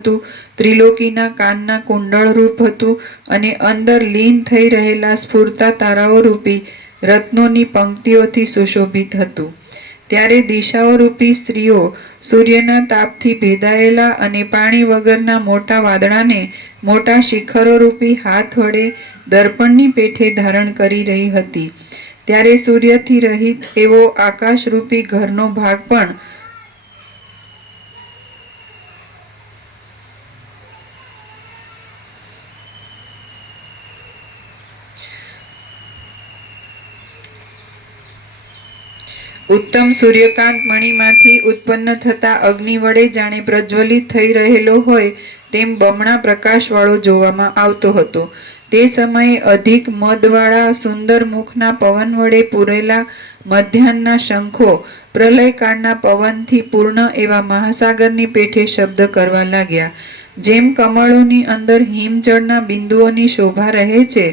હતું, ત્રિલોકીના કાનના કુંડળ રૂપ હતું અને અંદર લીન થઈ રહેલા સ્ફુરતા તારાઓ રૂપી રત્નોની પંક્તિઓથી સુશોભિત હતું. ત્યારે દિશાઓ રૂપી સ્ત્રીઓ સૂર્યના તાપથી ભેદાયેલા અને પાણી વગરના મોટા વાદળાને મોટા શિખરો રૂપી હાથ વડે દર્પણની પેઠે ધારણ કરી રહી હતી. ત્યારે સૂર્યથી રહિત એવો આકાશરૂપી ઘરનો ભાગ પણ ઉત્તમ સૂર્યકાંત મણીમાંથી ઉત્પન્ન થતા અગ્નિ વડે જાણે પ્રજ્વલિત થઈ રહેલો હોય તેમ બમણા પ્રકાશવાળો જોવામાં આવતો હતો. તે સમયે અધિક મદવાળા સુંદર મુખના પવન વડે પૂરેલા મધ્યાહ્નના શંખો પ્રલયકાળના પવનથી પૂર્ણ એવા મહાસાગરની પેઠે શબ્દ કરવા લાગ્યા. જેમ કમળોની અંદર હિમજળના બિંદુઓની શોભા રહે છે,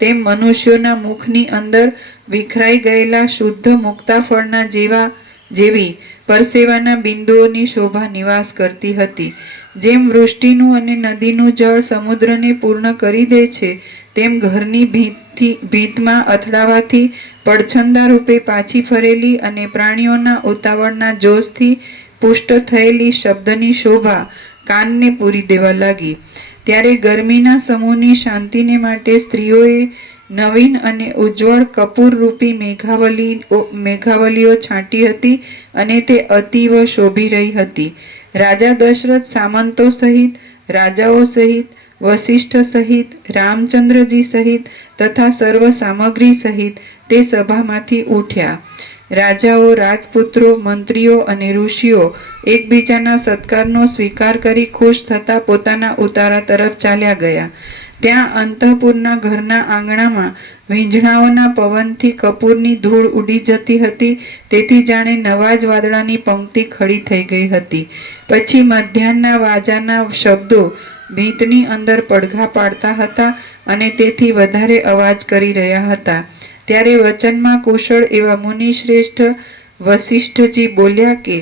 તેમ મનુષ્યોના મુખની અંદર વિખરાઈ ગયેલા શુદ્ધ મુક્તાફળના જેવી પરસેવાના બિંદુઓની શોભા નિવાસ કરતી હતી. જેમ વૃષ્ટિનું અને નદીનું જળ સમુદ્રને પૂર્ણ કરી દે છે, તેમ ઘરની ભીંતમાં અથડાવાથી પડછંદા રૂપે પાછી ફરેલી અને પ્રાણીઓના ઉતાવળના જોશથી પુષ્ટ થયેલી શબ્દની શોભા કાનને પૂરી દેવા લાગી. ત્યારે ગરમીના સમૂહની શાંતિને માટે સ્ત્રીઓએ નવીન અને ઉજ્જવળ કપૂર રૂપી મેઘાવલીઓ છાંટી હતી અને તે અતીવ શોભી રહી હતી. રાજા દશરથ સામંતો સહિત, રાજાઓ સહિત, વશિષ્ઠ સહિત, રામચંદ્રજી સહિત તથા સર્વ સામગ્રી સહિત તે સભામાંથી ઉઠ્યા. રાજાઓ, રાજપુત્રો, મંત્રીઓ અને ઋષિઓ એકબીજાના સત્કારનો સ્વીકાર કરી ખુશ થતા પોતાના ઉતારા તરફ ચાલ્યા ગયા. ત્યાં અંતઃપુરના ઘરના આંગણામાં વીંઝણાઓના પવનથી કપૂરની ધૂળ ઉડી જતી હતી, તેથી જાણે નવા જ વાદળાની પંક્તિ ખડી થઈ ગઈ હતી. પછી મધ્યાહ્નના વાજાના શબ્દો ભીંતની અંદર પડઘા પાડતા હતા અને તેથી વધારે અવાજ કરી રહ્યા હતા. ત્યારે વચનમાં કુશળ એવા મુનિશ્રેષ્ઠ વશિષ્ઠજી બોલ્યા કે,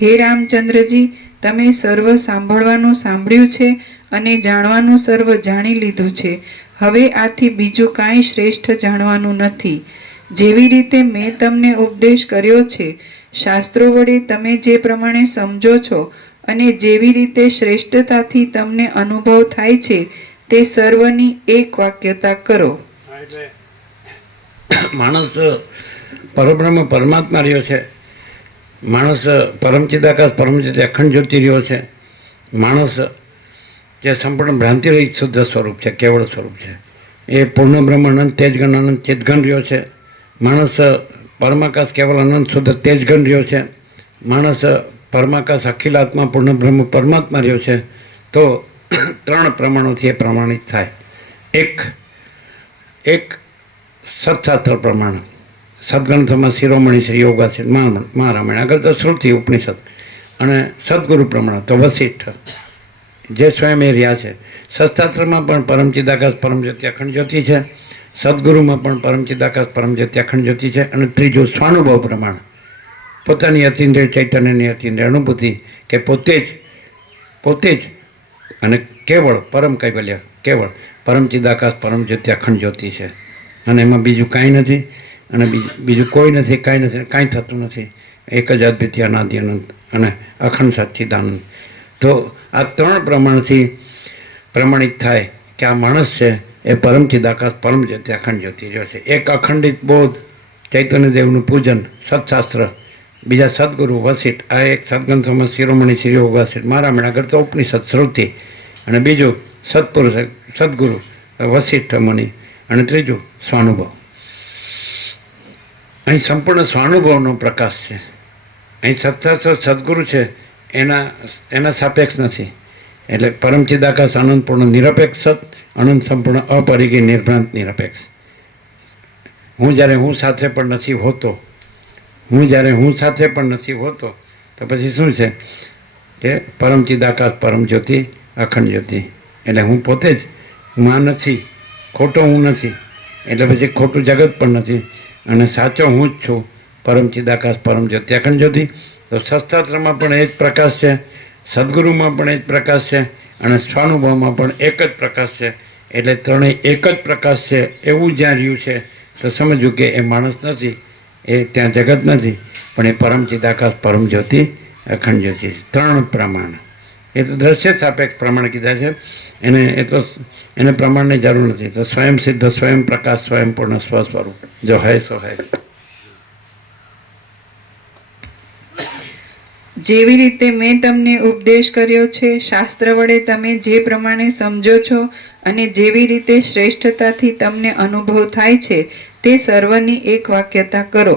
હે રામચંદ્રજી, તમે સર્વ સાંભળવાનું સાંભળ્યું છે અને જાણવાનું સર્વ જાણી લીધું છે. હવે આથી બીજું કાંઈ શ્રેષ્ઠ જાણવાનું નથી. જેવી રીતે મેં તમને ઉપદેશ કર્યો છે, શાસ્ત્રો વડે તમે જે પ્રમાણે સમજો છો અને જેવી રીતે શ્રેષ્ઠતાથી તમને અનુભવ થાય છે, તે સર્વની એક વાક્યતા કરો. માણસ પરબ્રહ્મ પરમાત્મા રહ્યો છે. માણસ પરમચિદાકાશ પરમચિદ અખંડ જ્યોતિ રહ્યો છે. માણસ જે સંપૂર્ણ ભ્રાંતિ રહિત શુદ્ધ સ્વરૂપ છે, કેવળ સ્વરૂપ છે. એ પૂર્ણ બ્રહ્મ અનંત તેજગણ અનંત ચેતગણ રહ્યો છે. માણસ પરમાકાશ કેવળ અનંત શુદ્ધ તેજગણ રહ્યો છે. માણસ પરમાકાશ અખિલ આત્મા પૂર્ણ બ્રહ્મ પરમાત્મા રહ્યો છે. તો ત્રણ પ્રમાણોથી એ પ્રમાણિત થાય. એક સત્શાસ્ત્ર પ્રમાણ, સદગ્રંથોમાં શિરોમણી શ્રી યોગાસન મહારામાયણ, આગળ તો શ્રુતિ ઉપનિષદ, અને સદગુરુ પ્રમાણ તો વશિષ્ઠ જે સ્વયં એ રહ્યા છે. સત્શાસ્ત્રમાં પણ પરમચિદાકાશ પરમજ્યોતિ અખંડ જ્યોતિ છે. સદગુરુમાં પણ પરમચિદાકાશ પરમજ્યોતિ અખંડ જ્યોતિ છે. અને ત્રીજું સ્વાનુભવ પ્રમાણ, પોતાની અતિન્દ્રિય ચૈતન્યની અતિન્દ્રિય અનુભૂતિ કે પોતે જ અને કેવળ પરમ કૈવલ્ય, કેવળ પરમચિદાકાશ પરમજ્યોતિ અખંડ જ્યોતિ છે. અને એમાં બીજું કાંઈ નથી અને બીજું કોઈ નથી, કાંઈ નથી, કાંઈ થતું નથી. એક જ અદ્વિતીય અનાદિ અનંત અને અખંડ સચ્ચિદાનંદ. તો આ ત્રણ પ્રમાણથી પ્રમાણિત થાય કે આ માણસ છે એ પરમચિદાકાશ પરમજ્યોતિ અખંડ જ્યોતિ રહ્યો છે. એક અખંડિત બોધ ચૈતન્યદેવનું પૂજન સત્શાસ્ત્ર, બીજા સદગુરુ વશિષ્ઠ, આ એક સદગ્રંથોમાં શિરોમણી શ્રી યોગાસન મહારામાયણ, આગળ તો ઉપનિષદ શ્રુતિ, અને બીજું સત્પુરુષ સદગુરુ વશિષ્ઠ મુનિ, અને ત્રીજું સ્વાનુભવ. અહીં સંપૂર્ણ સ્વાનુભવનો પ્રકાશ છે. અહીં સત્શાસ્ત્ર સદગુરુ છે એના સાપેક્ષ નથી. એટલે પરમચિદાકાશ આનંદપૂર્ણ નિરપેક્ષ સત, અનંત સંપૂર્ણ અપરિગી નિર્ભ્રાંત નિરપેક્ષ. જ્યારે હું સાથે પણ નથી હોતો, તો પછી શું છે કે પરમચિદાકાશ પરમજ્યોતિ અખંડ જ્યોતિ. એટલે હું પોતે જ માં નથી, ખોટો હું નથી, એટલે પછી ખોટું જગત પણ નથી, અને સાચો હું જ છું, પરમચિદાકાશ પરમજ્યોતિ અખંડ જ્યોતિ. તો સત્શાસ્ત્રમાં પણ એ જ પ્રકાશ છે, સદગુરુમાં પણ એ જ પ્રકાશ છે અને સ્વાનુભવમાં પણ એક જ પ્રકાશ છે. એટલે ત્રણેય એક જ પ્રકાશ છે એવું જ્યાં રહ્યું છે તો સમજવું કે એ માણસ નથી, એ ત્યાં જગત નથી, પણ એ પરમ ચિદાકાશ પરમ જ્યોતિ અખંડ જ્યોતિ છે. ત્રણ પ્રમાણ, એ તો દ્રશ્ય સાપેક્ષ પ્રમાણ કીધા છે. એને પ્રમાણની જરૂર નથી. તો સ્વયં સિદ્ધ, સ્વયં પ્રકાશ, સ્વયં પૂર્ણ સ્વસ્વરૂપ જો હૈ સો હૈ. જેવી રીતે મેં તમને ઉપદેશ કર્યો છે, શાસ્ત્ર વડે તમે જે પ્રમાણે સમજો છો અને જેવી રીતે શ્રેષ્ઠતાથી તમને અનુભવ થાય છે તે સર્વની એક વાક્યતા કરો.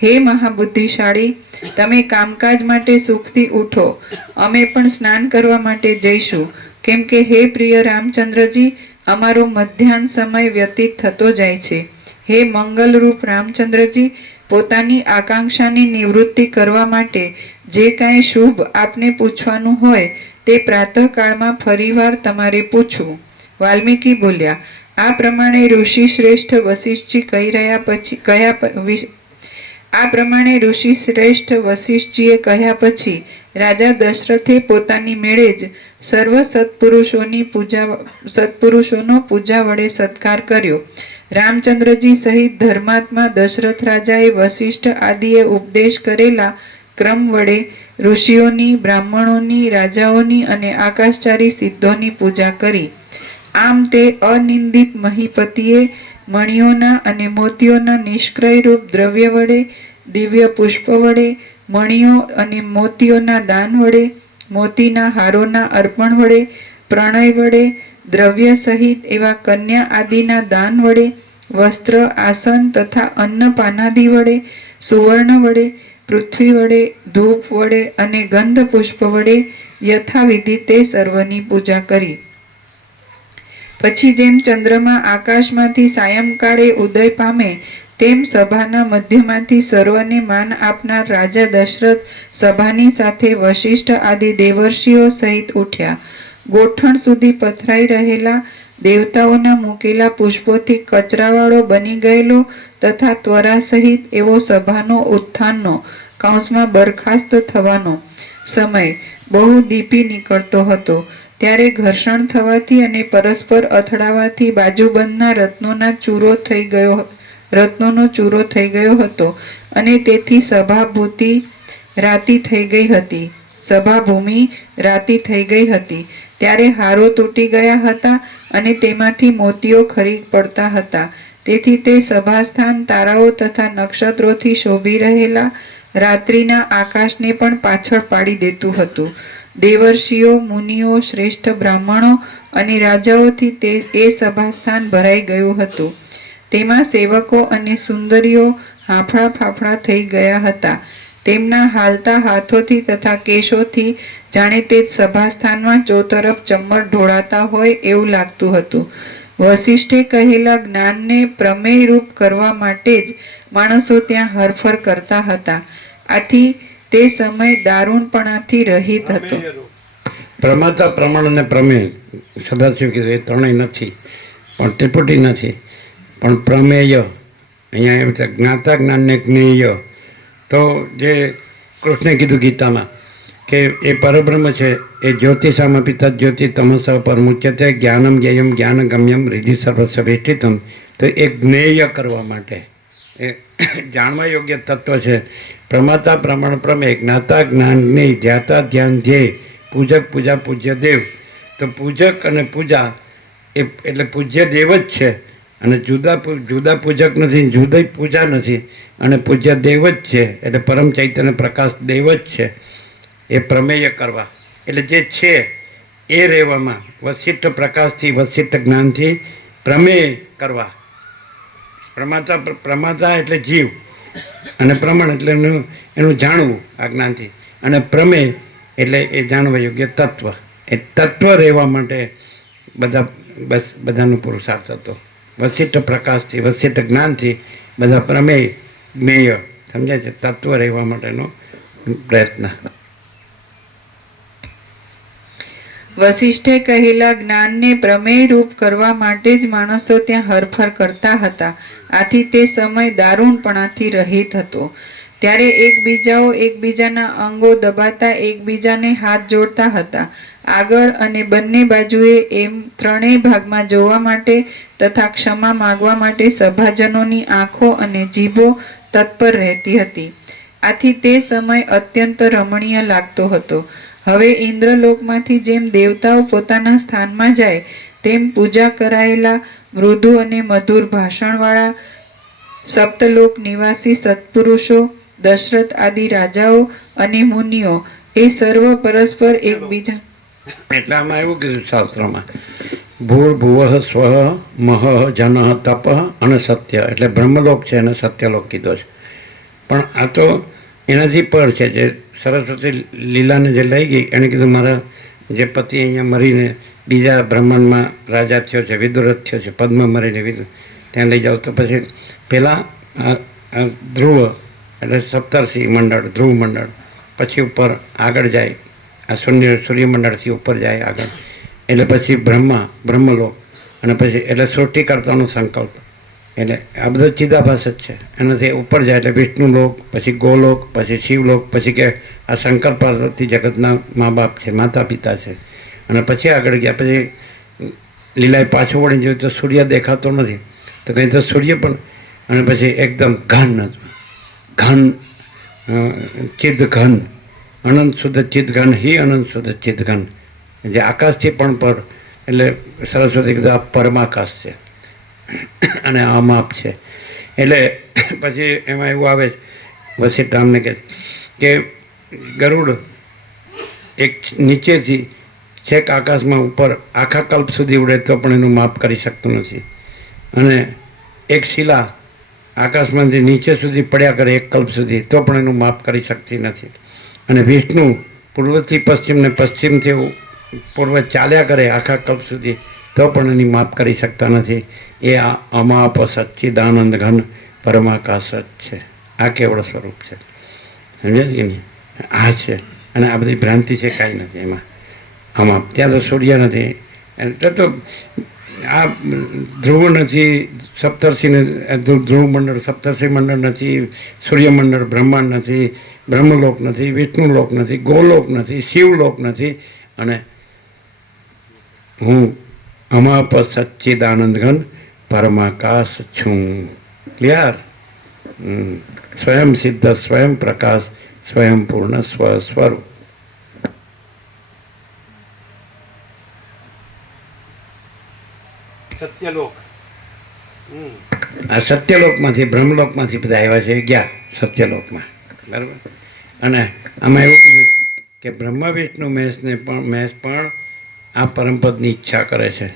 હે મહાબુદ્ધિશાળી, તમે કામકાજ માટે સુખથી ઉઠો. અમે પણ સ્નાન કરવા માટે જઈશું, કેમ કે હે પ્રિય રામચંદ્રજી, અમારો મધ્યાહન સમય વ્યતીત થતો જાય છે. હે મંગલરૂપ રામચંદ્રજી, પોતાની આકાંક્ષાની નિવૃત્તિ કરવા માટે જે કાંઈ શુભ આપને પૂછવાનું હોય તે પ્રાતઃકાળમાં ફરીવાર તમારે પૂછવું. વાલ્મીકી બોલ્યા. આ પ્રમાણે ઋષિ શ્રેષ્ઠ વશિષ્ઠજીએ કહ્યા પછી રાજા દશરથે પોતાની મેળે જ સર્વ સત્પુરુષોનો પૂજા વડે સત્કાર કર્યો. રામચંદ્રજી સહિત ધર્માત્મા દશરથ રાજાએ વશિષ્ઠ આદિએ ઉપદેશ કરેલા ક્રમ વડે ઋષિઓની, બ્રાહ્મણોની, રાજાઓની અને આકાશચારી સિદ્ધોની પૂજા કરી. આમ તે અનિંદિત મહીપતિએ મણિઓના અને મોતીઓના નિષ્ક્રય રૂપ દ્રવ્ય વડે, દિવ્ય પુષ્પ વડે, મણિઓ અને મોતીઓના દાન વડે, મોતીના હારોના અર્પણ વડે, પ્રણય વડે, દ્રવ્ય સહિત એવા કન્યા આદિના દાન વડે, વસ્ત્ર, આસન તથા અન્નપાનાદિ વડે, સુવર્ણ વડે, પૃથ્વી વડે, ધૂપ વડે અને ગંધ પુષ્પ વડે યથાવિધિ તે સર્વની પૂજા કરી. પછી જેમ ચંદ્રમા આકાશમાંથી સાયંકાળે ઉદય પામે તેમ સભાના મધ્યમાંથી સર્વને માન આપનાર રાજા દશરથ સભાની સાથે વશિષ્ઠ આદિ દેવર્ષિઓ સહિત ઉઠ્યા. ગોઠણ સુધી પથરાઈ રહેલા દેવતાઓના મૂકેલા પુષ્પોથી કચરાવાળો બની ગયેલો તથા ત્વરા સહિત એવો સભાનો ઉત્થાનનો બરખાસ્ત થવાનો સમય બહુ દીપી નીકળતો હતો. ત્યારે ઘર્ષણ થવાથી અને પરસ્પર અથડાવાથી બાજુબંધના રત્નોનો ચૂરો થઈ ગયો હતો અને તેથી સભાભૂમિ રાતી થઈ ગઈ હતી. ત્યારે હારો તૂટી ગયા હતા અને તેમાંથી મોતીઓ ખરી પડતા હતા. તેથી તે સભાસ્થાન તારાઓ તથા નક્ષત્રોથી શોભી રહેલા રાત્રિના આકાશને પણ પાછળ પાડી દેતું હતું. દેવર્ષિઓ, મુનિઓ, શ્રેષ્ઠ બ્રાહ્મણો અને રાજાઓથી એ સભાસ્થાન ભરાઈ ગયું હતું. તેમાં સેવકો અને સુંદરીઓ હાંફળા ફાફડા થઈ ગયા હતા. તેમના હાલતા હાથોથી તથા કેશોથી જાણે તે સભાસ્થાનમાં ચોતરફ ચમ્મર ઢોળાતા હોય એવું લાગતું હતું. વશિષ્ઠે કહેલા જ્ઞાનને પ્રમેય રૂપ કરવા માટે જ માણસો ત્યાં હરફર કરતા હતા. આથી તે સમય દારૂણપણાથી રહિત હતો. પ્રમાતા, પ્રમાણ અને પ્રમેય સદાશિવ કીધું, એ ત્રણેય નથી, પણ ત્રિપુટી નથી, પણ પ્રમેય. અહીંયા એવું છે જ્ઞાતા જ્ઞાનને જ્ઞેય. તો જે કૃષ્ણે કીધું ગીતામાં કે એ પરબ્રહ્મ છે, એ જ્યોતિષામાં પિતા જ્યોતિ તમસ પરમુચ્યતે જ્ઞાનમ જ્ઞેયમ જ્ઞાનગમ્યમ હૃદિ સર્વસવેષ્ટિતમ. તો એ જ્ઞેય કરવા માટે એ જાણવા યોગ્ય તત્વ છે. પ્રમાતા, પ્રમાણ, પ્રમેય, જ્ઞાતા જ્ઞાનની, ધ્યાતા ધ્યાન, ધ્યેય, પૂજક પૂજા, પૂજ્ય દેવ. તો પૂજક અને પૂજા એટલે પૂજ્ય દેવ જ છે અને જુદા પૂજક નથી, જુદી પૂજા નથી અને પૂજ્ય દેવ જ છે. એટલે પરમ ચૈતન્ય પ્રકાશ દેવ જ છે. એ પ્રમેય કરવા એટલે જે છે એ રહેવામાં વશિષ્ઠ પ્રકાશથી, વશિષ્ઠ જ્ઞાનથી પ્રમેય કરવા. પ્રમાતા એટલે જીવ અને પ્રમાણ એટલે એનું જાણવું આ જ્ઞાનથી, અને પ્રમેય એટલે એ જાણવા યોગ્ય તત્વ. એ તત્વ રહેવા માટે બધાનો પુરુષાર્થ હતો. વશિષ્ઠ પ્રકાશથી, વશિષ્ઠ જ્ઞાનથી બધા પ્રમેય, જ્ઞેય સમજાય છે, તત્વ રહેવા માટેનો પ્રયત્ન. વશિષ્ઠે કહેલા જ્ઞાનને પ્રમેય રૂપ કરવા માટે જ માણસો ત્યાં હરફર કરતા હતા. આથી તે સમય દારૂણપણાથી રહિત હતો. ત્યારે એકબીજાના અંગો દબાતા એકબીજાને હાથ જોડતા હતા. આગળ અને બંને બાજુએ એમ ત્રણેય ભાગમાં જોવા માટે તથા ક્ષમા માગવા માટે સભાજનોની આંખો અને જીભો તત્પર રહેતી હતી. આથી તે સમય અત્યંત રમણીય લાગતો હતો. હવે ઇન્દ્રલોકમાંથી જેમ દેવતાઓ પોતાના સ્થાનમાં જાય તેમ પૂજા કરાયેલા મૃદુ અને મધુર ભાષણવાળા સપ્તલોક નિવાસી સત્પુરુષો, દશરથ આદિ રાજાઓ અને મુનિઓ એ સર્વ પરસ્પર એકબીજા. એટલે આમાં એવું કીધું શાસ્ત્રોમાં, ભૂર ભુવઃ સ્વઃ મહ જન તપ અને સત્ય, એટલે બ્રહ્મલોક છે અને સત્યલોક કીધો છે. પણ આ તો એનાથી પર છે. જે સરસ્વતી લીલાને જે લઈ ગઈ એણે કીધું મારા જે પતિ અહીંયા મરીને બીજા બ્રહ્માંડમાં રાજા થયો છે, વિદુરથ થયો છે, પદ્મ મરીને વિદુર ત્યાં લઈ જાઓ. તો પછી પહેલાં ધ્રુવ એટલે સપ્તર્ષિ મંડળ, ધ્રુવ મંડળ, પછી ઉપર આગળ જાય, આ સૂર્યમંડળથી ઉપર જાય આગળ, એટલે પછી બ્રહ્મલોક, અને પછી એટલે સૃષ્ટિકર્તાનો સંકલ્પ, એટલે આ બધો ચિદાભાસ જ છે. એનાથી ઉપર જાય એટલે વિષ્ણુલોક, પછી ગોલોક, પછી શિવલોક, પછી કે આ શંકર પાર્વતી જગતના મા બાપ છે, માતા પિતા છે. અને પછી આગળ ગયા પછી લીલાએ પાછું વળી જોયું તો સૂર્ય દેખાતો નથી, તો કંઈ તો સૂર્ય પણ, અને પછી એકદમ ઘન ચિદ ઘન, અનંત શુદ્ધ ચિદ ઘન હિ અનંત શુદ્ધ ચિદ ઘન, જે આકાશથી પણ પર, એટલે સરસ્વતી કીધું આ પરમાકાશ છે અને અમાપ છે. એટલે પછી એમાં એવું આવે વસિષ્ઠ રામને કે ગરુડ એક નીચેથી છેક આકાશમાં ઉપર આખા કલ્પ સુધી ઉડે તો પણ એનું માપ કરી શકતું નથી, અને એક શિલા આકાશમાંથી નીચે સુધી પડ્યા કરે એક કલ્પ સુધી તો પણ એનું માપ કરી શકતી નથી, અને વિષ્ણુ પૂર્વથી પશ્ચિમ ને પશ્ચિમથી પૂર્વ ચાલ્યા કરે આખા કલ્પ સુધી તો પણ એની માપ કરી શકતા નથી. એ આ અમાપ સચ્ચિદાનંદ ઘન પરમાકાશ જ છે. આ કેવળ સ્વરૂપ છે. સમજ્યા કે નહીં? આ છે, અને આ બધી ભ્રાંતિ છે, કાંઈ નથી એમાં. આમાં ત્યાં તો સૂર્ય નથી, એટલે તો આ ધ્રુવ નથી, સપ્તર્ષિને ધ્રુવ મંડળ સપ્તર્ષિ મંડળ નથી, સૂર્યમંડળ બ્રહ્માંડ નથી, બ્રહ્મલોક નથી, વિષ્ણુલોક નથી, ગોલોક નથી, શિવલોક નથી, અને હું અમાપ સચ્ચિદાનંદ ઘન પરમાકાશ છું. ક્લિયર? સ્વયં સિદ્ધ, સ્વયં પ્રકાશ, સ્વયં પૂર્ણ સ્વરૂપ. સત્યલોક, આ સત્યલોકમાંથી બ્રહ્મલોકમાંથી બધા આવ્યા છે, ગયા સત્યલોકમાં, બરાબર. અને આમાં એવું કીધું કે બ્રહ્મા વિષ્ણુ મહેશ પણ આ પરમપદની ઈચ્છા કરે છે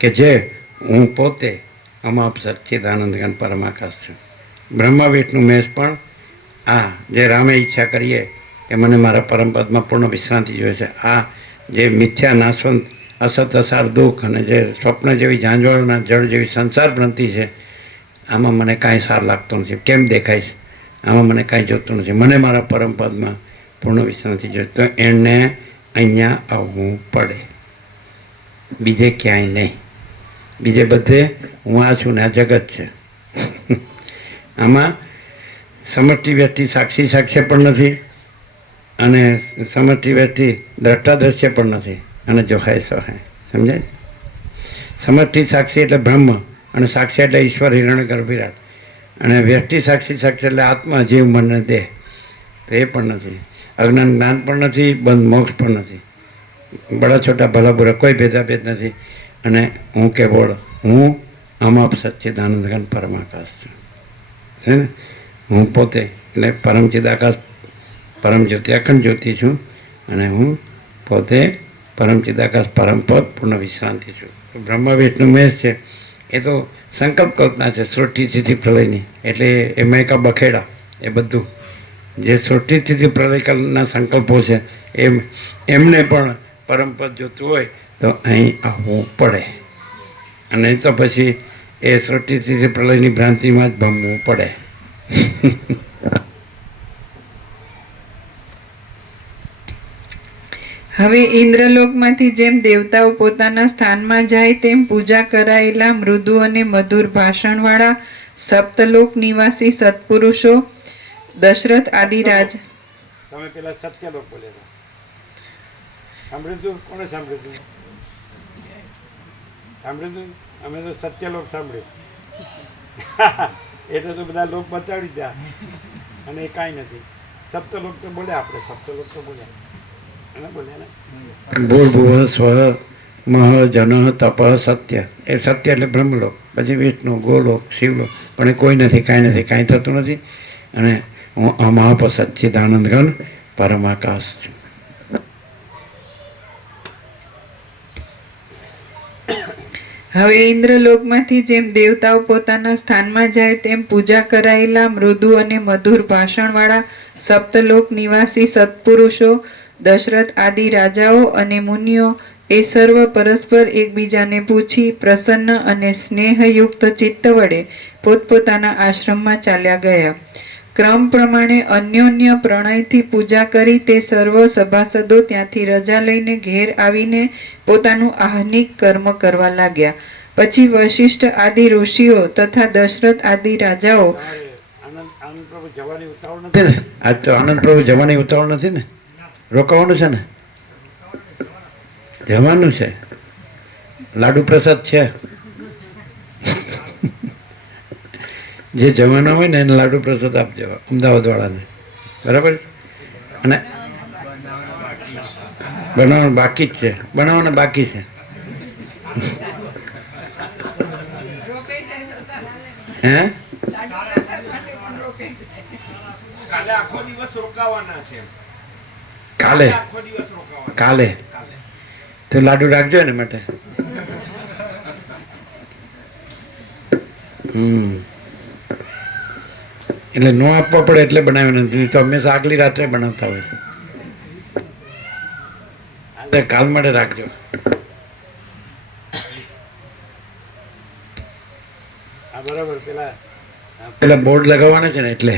કે જે હું પોતે અમાપ સચ્ચિદાનંદ ઘન પરમાકાશ છું. બ્રહ્મા વિષ્ણુ મહેશ પણ આ જે રામે ઈચ્છા કરીએ કે મને મારા પરમપદમાં પૂર્ણ વિશ્રાંતિ જોઈએ છે, આ જે મિથ્યા નાશવંત અસત અસાર દુઃખ અને જે સ્વપ્ન જેવી ઝાંઝવળના જળ જેવી સંસાર ભ્રાંતિ છે, આમાં મને કાંઈ સાર લાગતો નથી. કેમ દેખાય છે? આમાં મને કાંઈ જોતું નથી. મને મારા પરમપદમાં પૂર્ણ વિશ્રાંતિ જોઈએ, તો એણે અહીંયા આવવું પડે, બીજે ક્યાંય નહીં. બીજે બધે હું આ છું ને આ જગત છે. આમાં સમષ્ટિ વ્યષ્ટિ સાક્ષી સાક્ષ્ય પણ નથી, અને સમષ્ટિ વ્યષ્ટિ દ્રષ્ટા દ્રશ્ય પણ નથી, અને જોહાય સહાય. સમજાય? સમષ્ટિ સાક્ષી એટલે બ્રહ્મ, અને સાક્ષી એટલે ઈશ્વર હિરણ્ય ગર્ભ વિરાટ, અને વ્યષ્ટિ સાક્ષી સાક્ષી એટલે આત્મા જીવ મન ને દેહ, તો એ પણ નથી. અજ્ઞાન જ્ઞાન પણ નથી, બંધ મોક્ષ પણ નથી, બડા છોટા ભલા બુરા કોઈ ભેદાભેદ નથી. અને હું કેવળ હું અમાપ સચ્ચિદાનંદ ઘન પરમાકાશ છું, છે ને? હું પોતે એટલે પરમ ચિદાકાશ, પરમ જ્યોતિ, અખંડ જ્યોતિ છું, અને હું પોતે પરમ ચિદાકાશ, પરમ પદ, પૂર્ણ વિશ્રાંતિ છું. બ્રહ્મા વિષ્ણુ મહેશ છે એ તો સંકલ્પ કલ્પના છે સૃષ્ટિ સ્થિતિ પ્રલયની, એટલે એમાં કા બખેડા એ બધું જે સૃષ્ટિ સ્થિતિ પ્રલયના સંકલ્પો છે એમને પણ પરમપદ જોતું હોય તો અહીં આવવું પડે, અને તો પછી એ સૃષ્ટિ સ્થિતિ પ્રલયની ભ્રાંતિમાં જ ભમવું પડે. હવે ઇન્દ્રલોકમાંથી જેમ દેવતાઓ પોતાના સ્થાનમાં જાય તેમ પૂજા કરાયેલા મૃદુ અને મધુર ભાષણવાળા સપ્તલોક નિવાસી સત્પુરુષો દશરથ આદિ રાજ તમે પેલા સત્યલોક બોલ્યા હતા, સાંભળ્યું? કોને સાંભળ્યું? સાંભળ્યું? અમે તો સત્યલોક સાંભળ્યું. એટલે તો બધા લોક બચાવી ગયા અને એ કાંઈ નથી. સપ્તલોક તો બોલ્યા આપણે, સપ્તલોક તો બોલ્યા એને બોલ્યા ને. ભૂર્ભુવ સ્વ મહ જન તપ સત્ય, એ સત્ય એટલે બ્રહ્મલોક, પછી વિષ્ણુ ગોલોક શિવલોક, પણ એ કોઈ નથી, કાંઈ નથી, કાંઈ થતું નથી. અને હું અમાપ સચ્ચિદાનંદ ઘન પરમાકાશ છું. હવે ઇન્દ્રલોકમાંથી જેમ દેવતાઓ પોતાના સ્થાનમાં જાય તેમ પૂજા કરાયેલા મૃદુ અને મધુર ભાષણવાળા સપ્તલોક નિવાસી સત્પુરુષો દશરથ આદિ રાજાઓ અને મુનિઓ એ સર્વ પરસ્પર એકબીજાને પૂછી પ્રસન્ન અને સ્નેહયુક્ત ચિત્ત વડે પોતપોતાના આશ્રમમાં ચાલ્યા ગયા. ક્રમ પ્રમાણે અન્યોન્ય પ્રણયથી પૂજા કરી તે સર્વ સભાસદો ત્યાંથી રજા લઈને ઘેર આવીને પોતાનું આહ્નિક કર્મ કરવા લાગ્યા. પછી વશિષ્ઠ આદિ ઋષિઓ તથા દશરથ આદિ રાજાઓ આનંદ પ્રભુ જવાની ઉતાવળ નથી ને? આજ તો આનંદ પ્રભુ જવાની ઉતાવળ નથી ને? રોકાવાનું છે ને? જવાનું છે. લાડુ પ્રસાદ છે. જે જવાના હોય ને એને લાડુ પ્રસાદ આપજો અમદાવાદ વાળાને, બરાબર? અને બનાવવાનું બાકી જ છે, બનાવવાના બાકી છે. હે કાલે કાલે તો લાડુ રાખજો એને માટે. એટલે ન આપવા પડે એટલે બનાવ્યો નથી, તો હંમેશા આગલી રાત્રે બનાવતા હોય છે. કાલ માટે રાખજો. બરાબર. પેલા બોર્ડ લગાવવાના છે ને, એટલે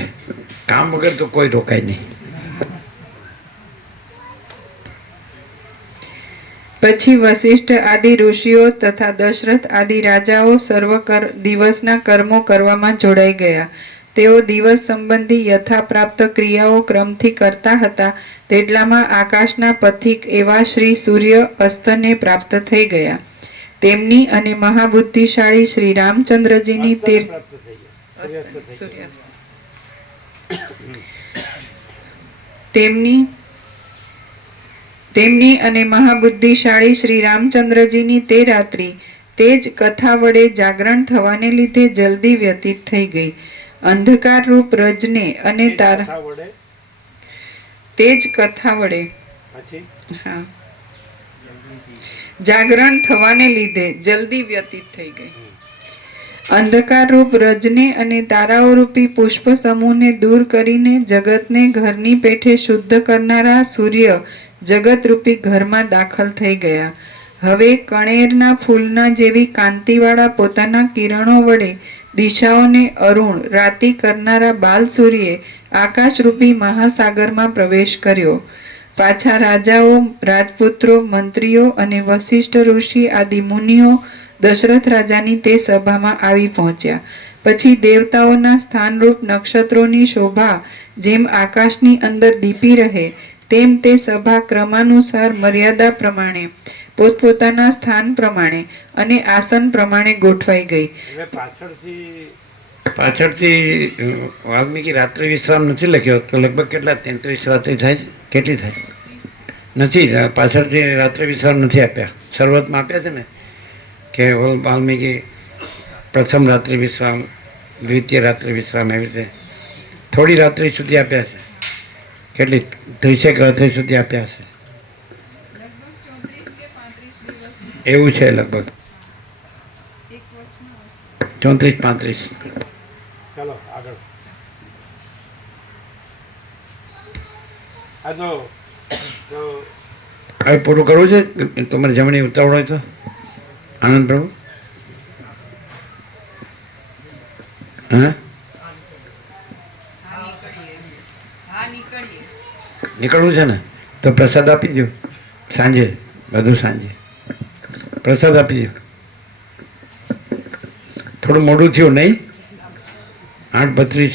કામ વગર તો કોઈ રોકાય નહીં. પછી વશિષ્ઠ આદિ ઋષિઓ તથા દશરથ આદિ રાજાઓ સર્વ દિવસના કર્મો કરવામાં જોડાઈ ગયા. તેઓ દિવસ સંબંધી યથાપ્રાપ્ત ક્રિયાઓ ક્રમથી કરતા હતા. તેટલામાં આકાશના પથિક એવા શ્રી સૂર્ય અસ્તને પ્રાપ્ત થઈ ગયા. તેમની અને મહાબુદ્ધિશાળી શ્રી રામચંદ્રજીની તેમની અને મહાબુદ્ધિશાળી શ્રી રામચંદ્રજીની તે રાત્રિ તે જ કથા વડે જાગરણ થવાને લીધે જલ્દી વ્યતીત થઈ ગઈ. અંધકાર રૂપ રજને અને તારા તે જ કથા વડે જાગરણ થવાને લીધે જલ્દી વ્યતીત થઈ ગઈ. અંધકાર રૂપ રજને અને તારાઓ રૂપી પુષ્પ સમૂહને દૂર કરીને જગતને ઘરની પેઠે શુદ્ધ કરનારા સૂર્ય જગત રૂપી ઘરમાં દાખલ થઈ ગયા. હવે કણેરના ફૂલના જેવી કાંતિવાળા પોતાના કિરણો વડે દિશાઓને અરુણ રાતી કરનારા બાલ સૂર્યે આકાશરૂપી મહાસાગરમાં પ્રવેશ કર્યો. પાછા રાજાઓ, રાજપુત્રો, મંત્રીઓ અને વશિષ્ઠ ઋષિ આદિ મુનિઓ દશરથ રાજાની તે સભામાં આવી પહોંચ્યા. પછી દેવતાઓના સ્થાનરૂપ નક્ષત્રોની શોભા જેમ આકાશની અંદર દીપી રહે તેમ તે સભા ક્રમાનુસાર મર્યાદા પ્રમાણે પોતપોતાના સ્થાન પ્રમાણે અને આસન પ્રમાણે ગોઠવાઈ ગઈ. પાછળથી વાલ્મીકી રાત્રિ વિશ્રામ નથી લખ્યો તો લગભગ કેટલા 33 રાત્રિ થાય? કેટલી થાય? નથી, પાછળથી રાત્રિ વિશ્રામ નથી આપ્યા. શરૂઆતમાં આપ્યા છે ને કે વાલ્મીકી પ્રથમ રાત્રિ વિશ્રામ, દ્વિતીય રાત્રિ વિશ્રામ, એવી રીતે થોડી રાત્રિ સુધી આપ્યા છે. કેટલી 30 રાત્રિ સુધી આપ્યા છે એવું છે, લગભગ 34-35. ચાલો આગળ. હવે પૂરું કરવું છે? તમારે જમણી ઉતાવળ હોય તો આનંદ પ્રભુ? હા, નીકળવું છે ને તો પ્રસાદ આપી દો. સાંજે બધું સાંજે પ્રસાદ આપી દો. થોડું મોડું થયું નહીં? 8:32.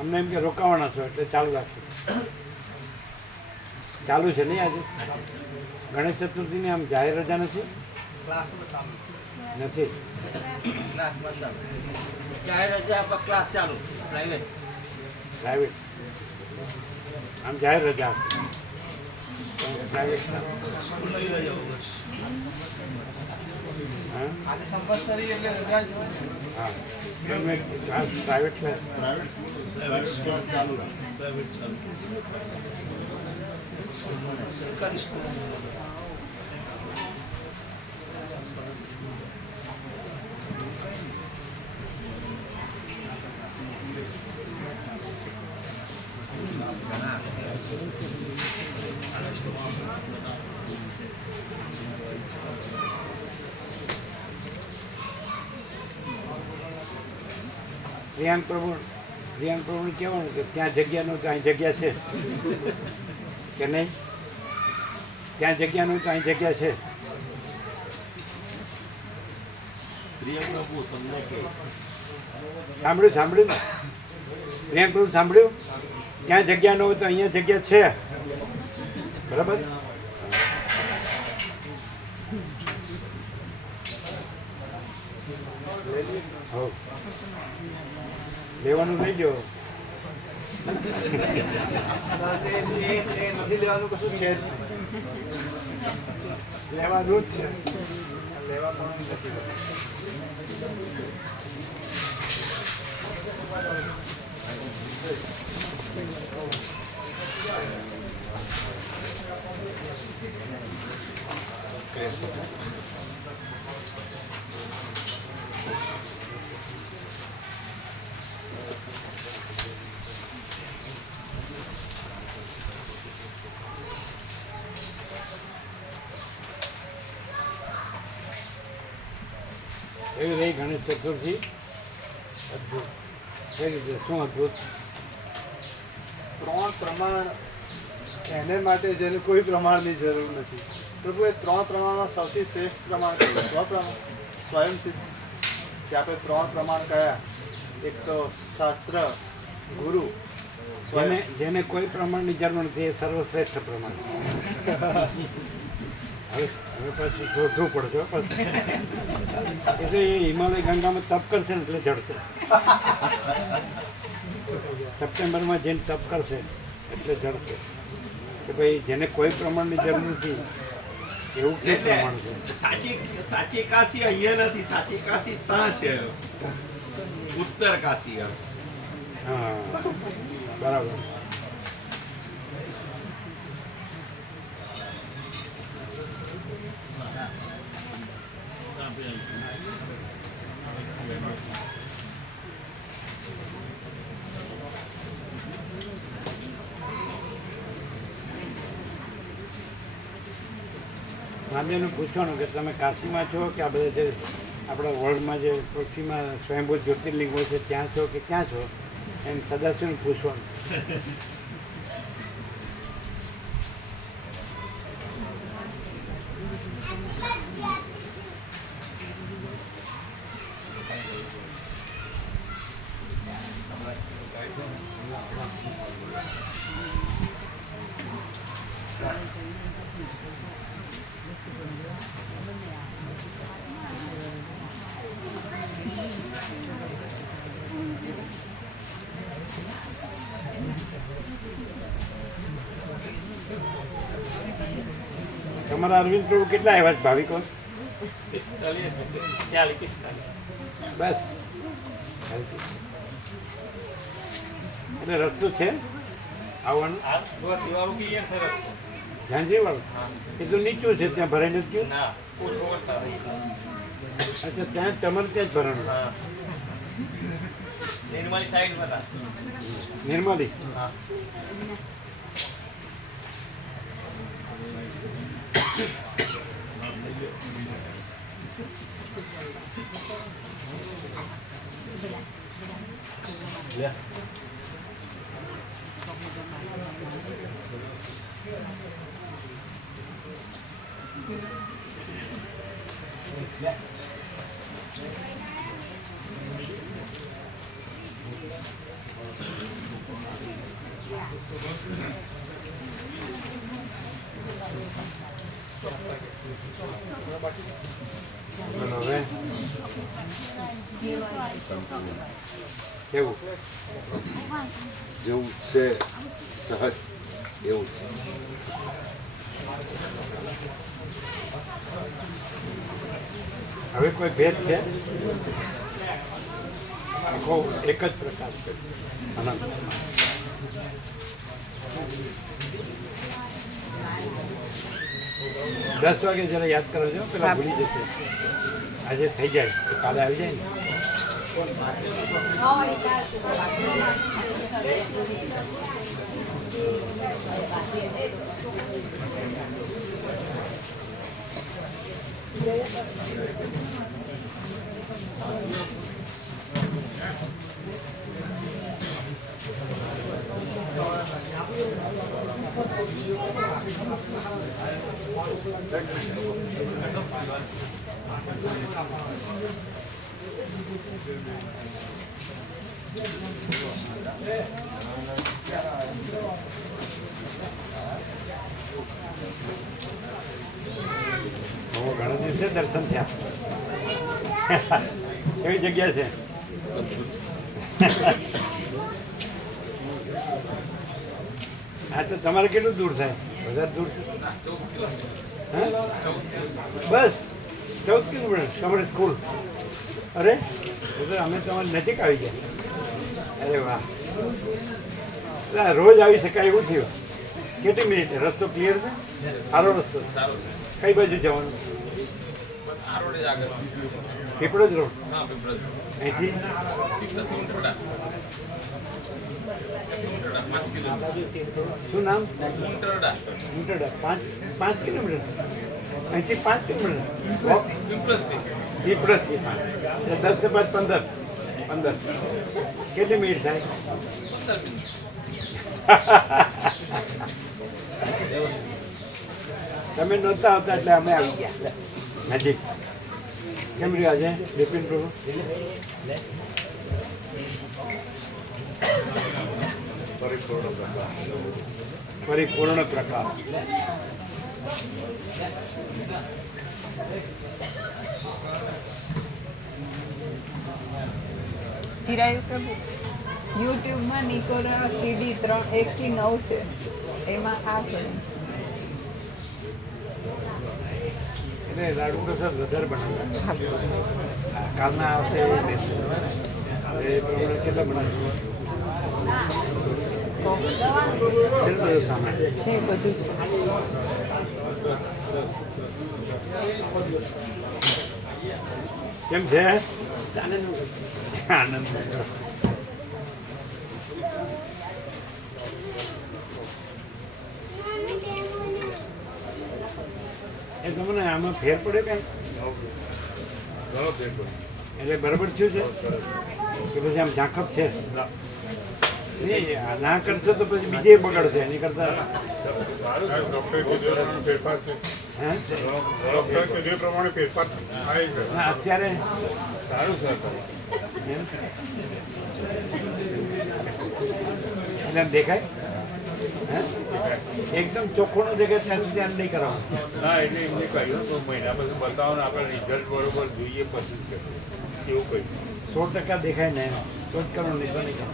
અમને એમ કે રોકાવાના છો એટલે ચાલુ રાખીએ. ચાલુ છે નહીં આજે? ગણેશ ચતુર્થીની આમ જાહેર રજા નથી? નથી. પ્રાઇવેટ આમ જાહેર રજા પ્રાઇવેટ હા પ્રાઇવેટ સરકારી સ્કૂલ પ્રિયાંક પ્રભુને કહેવાનું કે ત્યાં જગ્યા ન હોય તો અહીં જગ્યા છે કે નહીં? ત્યાં જગ્યા ન હોય તો અહીં જગ્યા છે. સાંભળ્યું ને પ્રિયાંક પ્રભુ સાંભળ્યું? ત્યાં જગ્યા ન હોય તો અહીંયા જગ્યા છે. બરાબર. લેવાનું લઈ જાઓ. નથી લેવાનું કશું છે લેવાનું જ છે. લેવા પણ નથી. એવી રહી ગણેશ ચતુર્થી. અદભુત. કઈ રીતે? શું અદભુત? 3 પ્રમાણ એને માટે જેને કોઈ પ્રમાણની જરૂર નથી. પ્રભુ એ 3 પ્રમાણમાં સૌથી શ્રેષ્ઠ પ્રમાણ કયું? સ્વયંસિદ્ધ. કે આપણે 3 પ્રમાણ કયા? એક તો શાસ્ત્ર, ગુરુ, જેને કોઈ પ્રમાણની જરૂર નથી એ સર્વશ્રેષ્ઠ પ્રમાણ. હવે પાછું શોધવું પડશે. એટલે એ હિમાલય ગંગામાં તપ કરશે ને એટલે જડશે. સપ્ટેમ્બરમાં જેને તપ કરશે એટલે જડશે. કે ભાઈ જેને કોઈ પ્રમાણની જરૂર નથી એવું કે પ્રમાણ છે. સાચી કાશી અહીંયા નથી, સાચી કાશી ત્યાં છે, ઉત્તર કાશી. હા બરાબર. રામદેવને પૂછવાનું કે તમે કાશીમાં છો કે આ બધા જે આપણા વર્લ્ડમાં જે પૃથ્વીમાં સ્વયંભૂ જ્યોતિર્લિંગ હોય છે ત્યાં છો કે ક્યાં છો એમ સદાશિવને પૂછવાનું. તમારા અરવિંદ પ્રભુ કેટલા આવ્યા છે ભાવિકો? બસ. એટલે રસ્તો છે આવવાનું? ઝાંઝરી વાળું એ તો નીચું છે, ત્યાં ભરાઈ નથી ગયું. અચ્છા, ત્યાં તમારે ત્યાં જ ભરાણું? નિર્મલી. Yeah. બોલો હવે કેવું જેવું છે સહજ એવું છે. હવે કોઈ ભેદ છે? આખો એક જ પ્રકાશ છે અનંત. 10 વાગે જરા યાદ કરજો, પેલા ભૂલી જશે. આજે થઈ જાય તો કાલે આવી જાય ને. બહુ ઘણા દિવસે દર્શન થયા. કેવી જગ્યા છે? હા, તો તમારે કેટલું દૂર થાય? વધારે દૂર છે? હા? બસ 14 કિલોમીટર સમર સ્કૂલ. અરે તો અમે તમારી નજીક આવી ગયા. અરે વાહ, એટલે રોજ આવી શકાય એવું થયું. કેટલી મિનિટ? રસ્તો ક્લિયર છે? સારો રસ્તો? કઈ બાજુ જવાનું? પીપળજ રોડ? અહીંથી શું નામ? મુંટરડા. 5 કિલોમીટર? અહીંથી 5 કિલોમીટર? પીપળજથી 5 એટલે 10 ને 5 15. કેટલી મિનિટ થાય? તમે નહોતા આવતા એટલે અમે આવી ગયા નજીક. કેમ રહ્યું આજે બિપિન પ્રભુ? પરિપૂર્ણ પ્રકાશ. ચિરાયુ પ્રભુ યુટ્યુબમાં નિકોરા સીડી 1 થી 9 છે, એમાં આ ફિલ્મ એટલે લાડુ પ્રસાદ વધારે બનાવતા. કાલના આવશે એ લેશે. એ પ્રમાણે કેટલા બનાવશું? કેટલું બધું સામાન છે, બધું જ કેમ છે? આનંદ. એ તમને આમાં ફેર પડે કઈ? એટલે બરાબર થયું છે કે પછી આમ ઝાંખપ છે? નહીં, ના કરશો તો પછી બીજે બગડશે એની કરતા. હે? ના, અત્યારે સારું છે. એટલે આમ દેખાય? હે? એકદમ ચોખ્ખું ન દેખાય ત્યાં સુધી આમ નહીં કરવાનું. ના, એટલે એમને કહ્યું તો મહિના પછી બતાવો ને આપણે રિઝલ્ટ બરોબર જોઈએ પછી જ કરીએ એવું કહ્યું. 100% દેખાય ને તો જ કરો, નહીં તો નહીં કરો.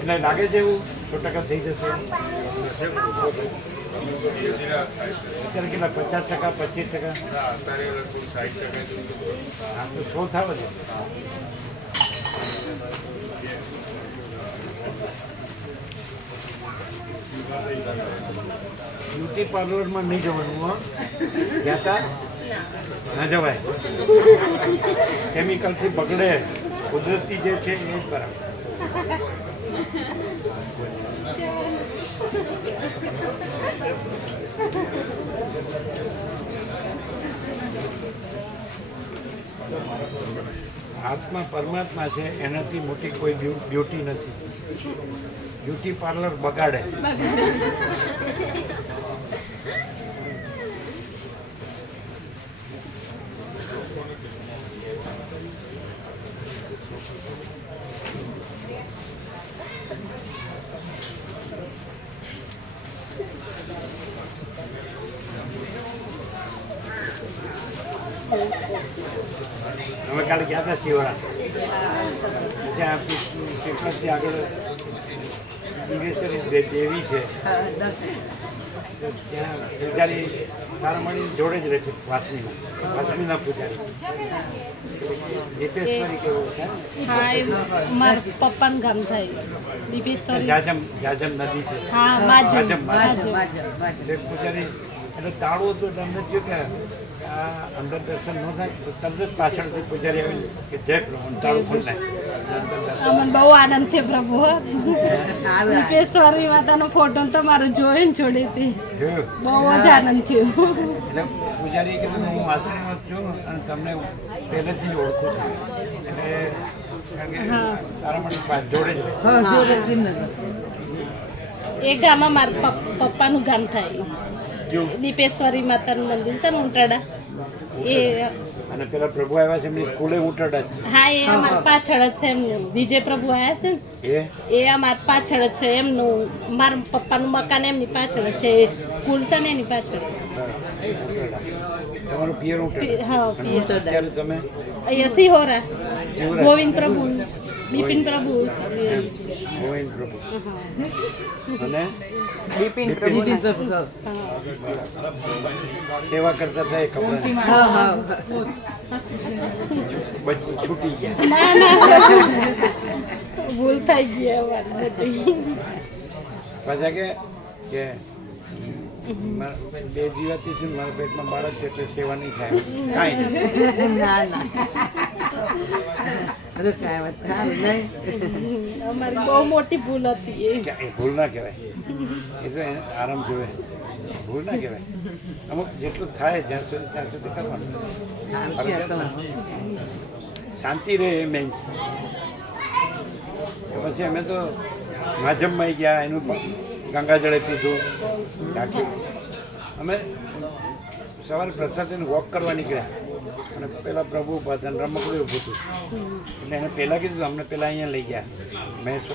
એટલે લાગે છે એવું 100% થઈ જશે? અત્યારે કેટલા? 50%, 25%? અત્યારે લગભગ 60% જેવું. હા, તો 100 થાવ છે. બ્યુટી પાર્લરમાં નહીં જવાનું. હો, ગયા તા ના જવાય. કેમિકલથી બગડે. કુદરતી જે છે એ જ બરાબર. આત્મા પરમાત્મા છે, એનાથી મોટી કોઈ બ્યુટી નથી. બ્યુટી પાર્લર બગાડે. ગઈકાલે ગયા હતા શિવરામ ત્યાં શ્રીકૃષ્ણથી આગળ દિવેશ્વરી દેવી છે તો ત્યાં પૂજારી તારામણી જોડે જ રહે છે વાસમીના પૂજારી દીપેશ્વરી કેવું છે હા એ મારા પપ્પાનું ગામ થાય દીપેશ્વરી જાજમ નદી છે હા બાજુ એક પૂજારી એટલે તાળું હતું એટલે અમને થયું કે આ અંદર દર્શન ન થાય તો તરત જ પાછળથી પૂજારી આવીને કે જય પ્રભુ તાળું ખોલી નાખ્યું મને બહુ આનંદ થયો પ્રભુ દીપેશ્વરી માતાનો ફોટો તમારો જોઈને જોડેથી જોયું બહુ જ આનંદ થયો એટલે પૂજારીએ કીધું હું આશ્રમમાં જ છું અને તમને પહેલેથી જ ઓળખું છું એટલે કારણ કે તારામણી જોડે જ રહે એ ગામમાં મારા પપ્પાનું ગામ થાય દીપેશ્વરી માતાનું મંદિર છે ને ઉંટાડા એ અને પેલા પ્રભુ આવ્યા છે એમની સ્કૂલે ઉતરતા જ હા એ અમારા પાછળ જ છે એમનું વિજય પ્રભુ આવ્યા છે ને એ એ અમારા પાછળ જ છે એમનું મારા પપ્પાનું મકાન એમની પાછળ જ છે એ સ્કૂલ છે ને એની પાછળ તમારું પિયર ઉતરતા હા ત્યારે તમે અહીંયા સિહોરા ગોવિંદ પ્રભુ બિપિન પ્રભુ ગોવિંદ પ્રભુ અને બિપિન પ્રભુ સેવા કરતા હતા એ કપડા છૂટી ગયા ના ના ભૂલ થઈ ગઈ અમારી બધી. પાછા કે બે જીવાતી છે મારા પેટમાં બાળક છે એટલે સેવા નહીં થાય કાંઈ નહીં અમારી બહુ મોટી ભૂલ હતી એ એ ભૂલ ના કહેવાય એ તો એને આરામ જોવે ભૂલ ના કહેવાય અમુક જેટલું થાય ત્યાં સુધી કરવાનું શાંતિ રહે એ મેન પછી અમે તો માધ્યમમાં ગયા એનું ગંગાજળે પીધું ટાંકી અમે સવારે પ્રસાદીને વોક કરવા નીકળ્યા અને પેલા પ્રભુ ઉભા રમકડું ઊભું હતું એટલે એને પહેલાં કીધું અમને પહેલાં અહીંયા લઈ ગયા મેસો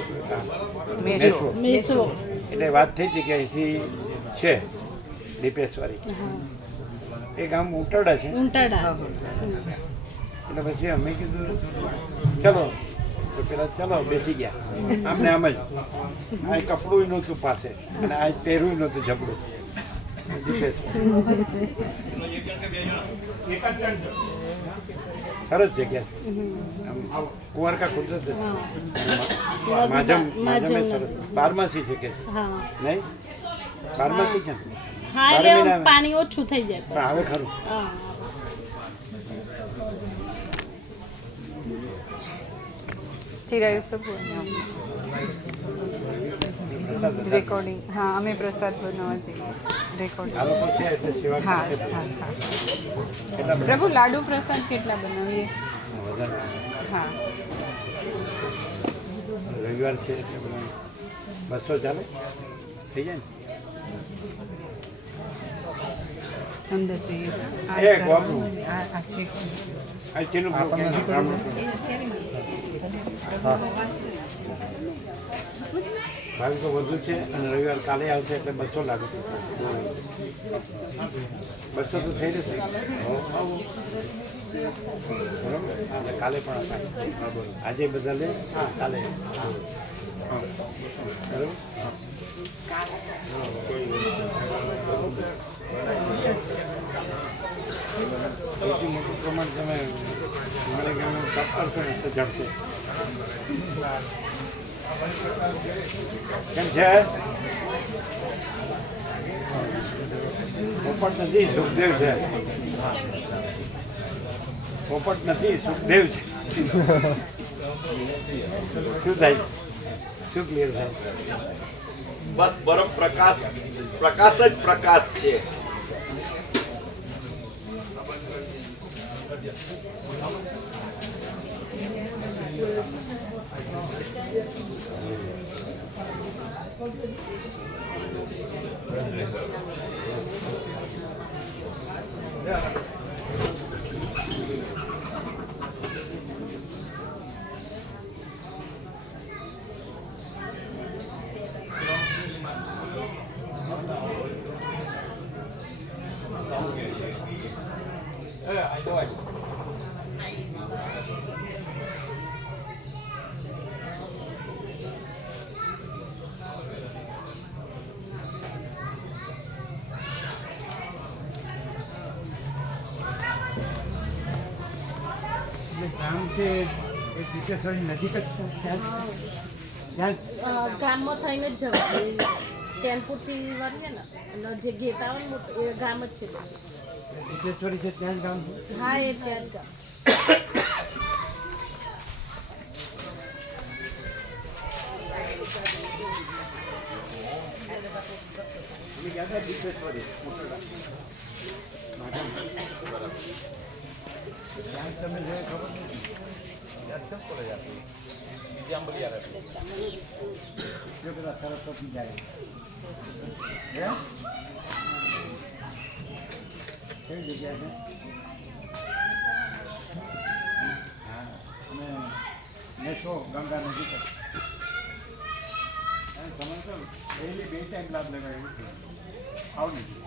મેસો એટલે વાત થઈ હતી કે અહીંથી છે દીપેશ્વરી એ ગામ ઉંટાડા છે ઉંટાડા એટલે પછી અમે કીધું ચલો તો પેલા ચલો બેસી ગયા આમને આમ જ આ કપડું નહોતું પાસે અને આ પહેરવું નહોતું જબડું સરસ જગ્યા છે કુંવારકા કુદરત માધમ સરસ બારમાસી છે કે હા નહીં બારમાસી છે હા એટલે પાણી ઓછું થઈ જાય પણ આવે ખરું હા ચિરાયુ પ્રભુ રેકોર્ડિંગ હા અમે પ્રસાદ બનાવવા જઈએ રેકોર્ડિંગ આ લોકો છે એટલે સેવા હા કરે છે. હા હા કેટલા બધા પ્રભુ લાડુ પ્રસાદ કેટલા બનાવીએ વધારે હા રવિવાર છે એટલે બધા 200 ચાલે થઈ જાય ને અંદર જઈએ એ ગોપનું આ છે આ ચેનું ભાવિકો વધુ છે અને રવિવાર કાલે આવશે એટલે 200 લાગુ 200 તો થઈ જશે બરાબર હા કાલે પણ હતા આજે બધા લે હા કાલે હા બરાબર સૌથી મોટું પ્રમાણ તમે મને કે તપ કરશો ને તો જડશે કેમ છે પોપટ નથી સુખદેવ છે પોપટ નથી સુખદેવ છે શું થાય શું ક્લિયર થાય બસ પરમ પ્રકાશ પ્રકાશ જ પ્રકાશ છે છે એ દીપેશ્વરની નજીક જ છે ત્યાં ગામમાં થઈને જ જવાનું ટેમ્પોથી વળીએ ને અને જે ગેટ આવે ને મોટું એ ગામ જ છે દીપેશ્વરી છે ત્યાં જ ગામ છે. હા એ ત્યાં જ ગામ ત્યાં તમે જોયે ખબર નથી. જો પેલા સરસ્વતી જાય હે? કઈ જગ્યા છે? હા અને મેસો ગંગા નદી પર તમે તો ડેલી 2 ટાઈમ લાભ લેવાય એવું છે આવું નથી